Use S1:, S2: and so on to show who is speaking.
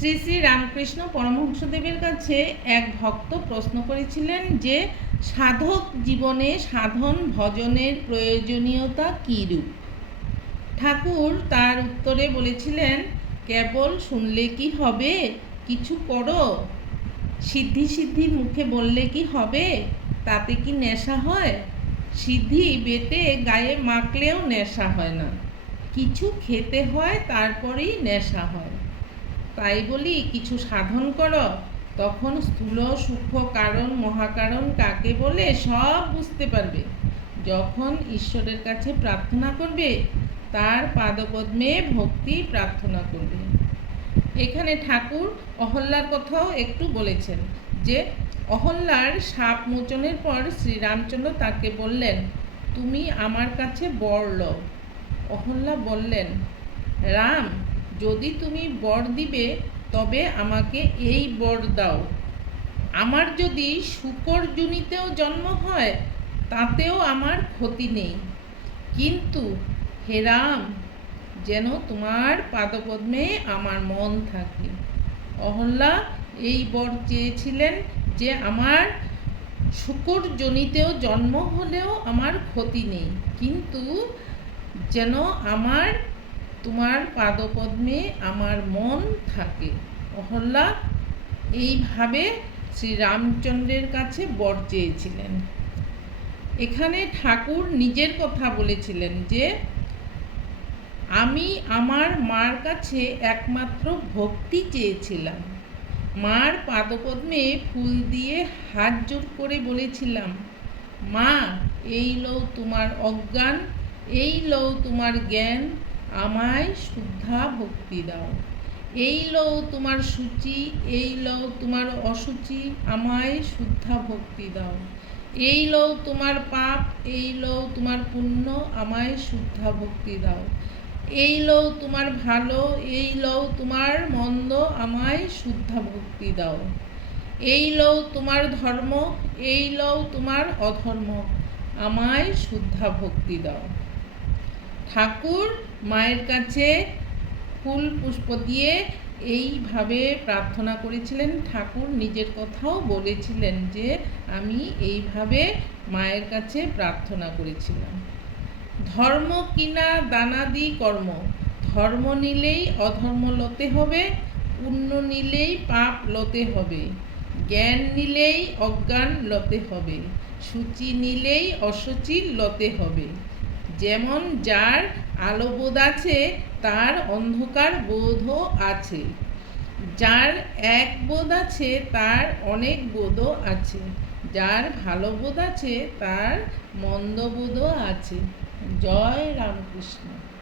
S1: শ্রী শ্রী রামকৃষ্ণ পরমহংসদেবের কাছে এক ভক্ত প্রশ্ন করেছিলেন যে, সাধক জীবনে সাধন ভজনের প্রয়োজনীয়তা কীরূপ ঠাকুর তার উত্তরে বলেছিলেন, কেবল শুনলে কি হবে? কিছু করো। সিদ্ধি সিদ্ধির মুখে বললে কি হবে? তাতে কি নেশা হয়? সিদ্ধি বেটে গায়ে মাখলেও নেশা হয় না। কিছু খেতে হয়, তারপরেই নেশা হয়। তাই বলি, কিছু সাধন করো। তখন স্থূল, সূক্ষ্ম কারণ, মহাকারণ কাকে বলে সব বুঝতে পারবে। যখন ঈশ্বরের কাছে প্রার্থনা করবে, তার পাদপদ্মে ভক্তি প্রার্থনা করবে। এখানে ঠাকুর অহল্যার কথাও একটু বলেছেন, যে অহল্যার সাপ মোচনের পর শ্রীরামচন্দ্র তাকে বললেন, তুমি আমার কাছে বর লও। অহল্যা বললেন, রাম যদি তুমি বর দিবে, তবে আমাকে এই বর দাও। আমার যদি শুকর জুনিতেও জন্ম হয়, তাতেও আমার ক্ষতি নেই। কিন্তু হে রাম, যেন তোমার পাদপদ্মে আমার মন থাকে। অহল্যা এই বর চেয়েছিলেন যে আমার শুকর জনিতেও জন্ম হলেও আমার ক্ষতি নেই। কিন্তু যেন আমার তোমার পাদপদ্মে আমার মন থাকে। অহল্যা এইভাবে শ্রীরামচন্দ্রের কাছে বর চেয়েছিলেন। এখানে ঠাকুর নিজের কথা বলেছিলেন যে, আমি আমার মার কাছে একমাত্র ভক্তি চেয়েছিলাম। মার পাদপদ্মে ফুল দিয়ে হাত জোর করে বলেছিলাম, মা, এই লও তোমার অজ্ঞান, এই লও তোমার জ্ঞান আমায় শুদ্ধা ভক্তি দাও। এই লও তোমার সূচি, এই লও তোমার অসুচি, আমায় শুদ্ধা ভক্তি দাও। এই লও তোমার পাপ, এই লও তোমার পুণ্য, আমায় শুদ্ধা ভক্তি দাও। এই লও তোমার ভালো, এই লও তোমার মন্দ, আমায় শুদ্ধা ভক্তি দাও। এই লও তোমার ধর্ম, এই লও তোমার অধর্ম, আমায় শুদ্ধা ভক্তি দাও। ঠাকুর মায়ের কাছে ফুল পুষ্প দিয়ে এইভাবে প্রার্থনা করেছিলেন। ঠাকুর নিজের কথাও বলেছিলেন যে, আমি এইভাবে মায়ের কাছে প্রার্থনা করেছিলাম। ধর্ম কিনা দানাদি কর্ম, ধর্ম নিলেই অধর্ম লতে হবে, পুণ্য নিলেই পাপ লতে হবে, জ্ঞান নিলেই অজ্ঞান লতে হবে, সূচি নিলেই অসুচি লতে হবে। যেমন যার আলো বোধ আছে, তার অন্ধকার বোধও আছে। যার এক বোধ আছে, তার অনেক বোধও আছে। যার ভালো বোধ আছে, তার মন্দ বোধও আছে। জয় রামকৃষ্ণ।